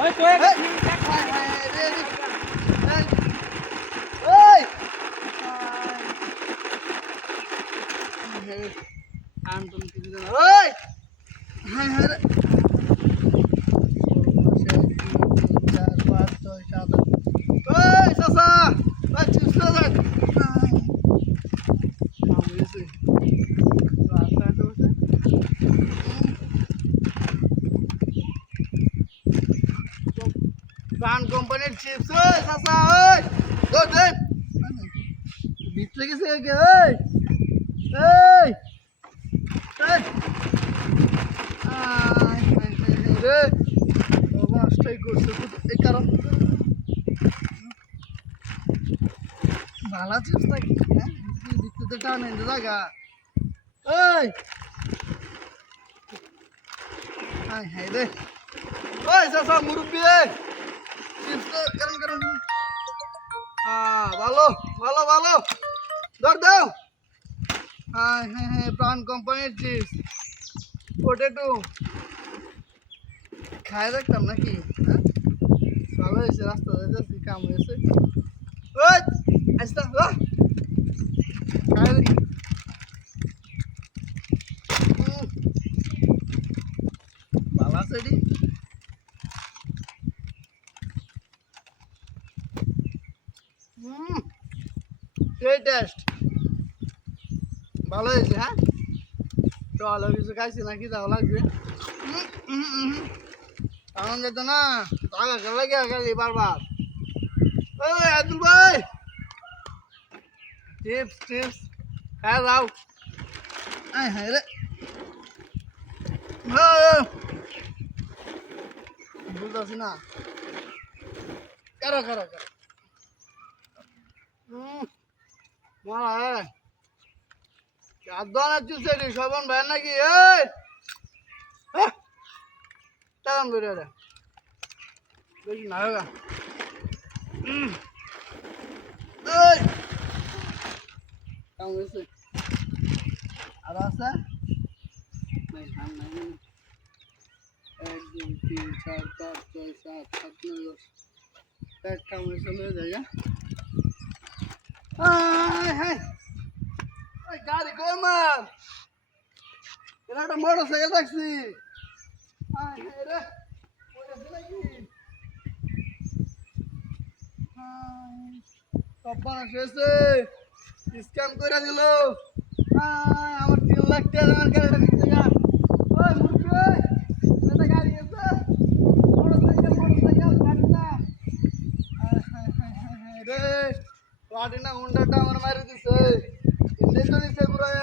ওই তো এক প্রাণ কোম্পানির চিপস ওই চাচা ওই দৌড় দে ভিতরে গেছে কে ওই এই এই রে বাবা স্ট্রাই করছে এই কারণ ভালো চিপস নাকি হ্যাঁ ভিতরে টান এনে জায়গা এই হাই হাই রে ওই চাচা মুরব্বি ভালো ভালো ভালো ধর দাও হ্যাঁ হ্যাঁ হ্যাঁ প্রাণ কোম্পানির চিপস পোটেটো খাই রাখতাম নাকি হ্যাঁ ভালো হয়েছে রাস্তা যাচ্ছি কাম হয়েছে ওই আসতাম খাই দেখি ভালো আছে এটি সেই টেস্ট ভালো হয়েছে হ্যাঁ চলো কিছু খাইছি নাকি যাও লাগবে আনন্দ যেত না টাকা খেলা গিয়ে গেলি বারবার ওই আব্দুল ভাই চিপস চিপস খাই যাও হ্যাঁ রে বুঝতেছি না কারো কারো কারো মারা হ্যাঁ আদন চুলছে রে শোভন ভাই নাকি এই টাকাম করে রে বেশি না হোগা এই কাম হয়েছে আর আছে নাই ধান নাই এক দুই তিন চার পাঁচ ছয় সাত সাত নয় দশ এক কাম হয়েছে লয়ে যায় হ্যাঁ ওই গাড়ি কই মার এটা একটা মোটর সাইকেল দেখছি রে সব্বানা শেষে স্ক্যাম করে দিল আমার 3 লাখ টাকা আমার গাড়িটা নিতে গা ওই মুরগি ওই এটা গাড়ি আছে মোটর সাইকেল গাড়ি না রে গাড়ি না হুন্ডাটা আমার মারি দিছে ইন্ডিয়া তো নিছে ঘুরায়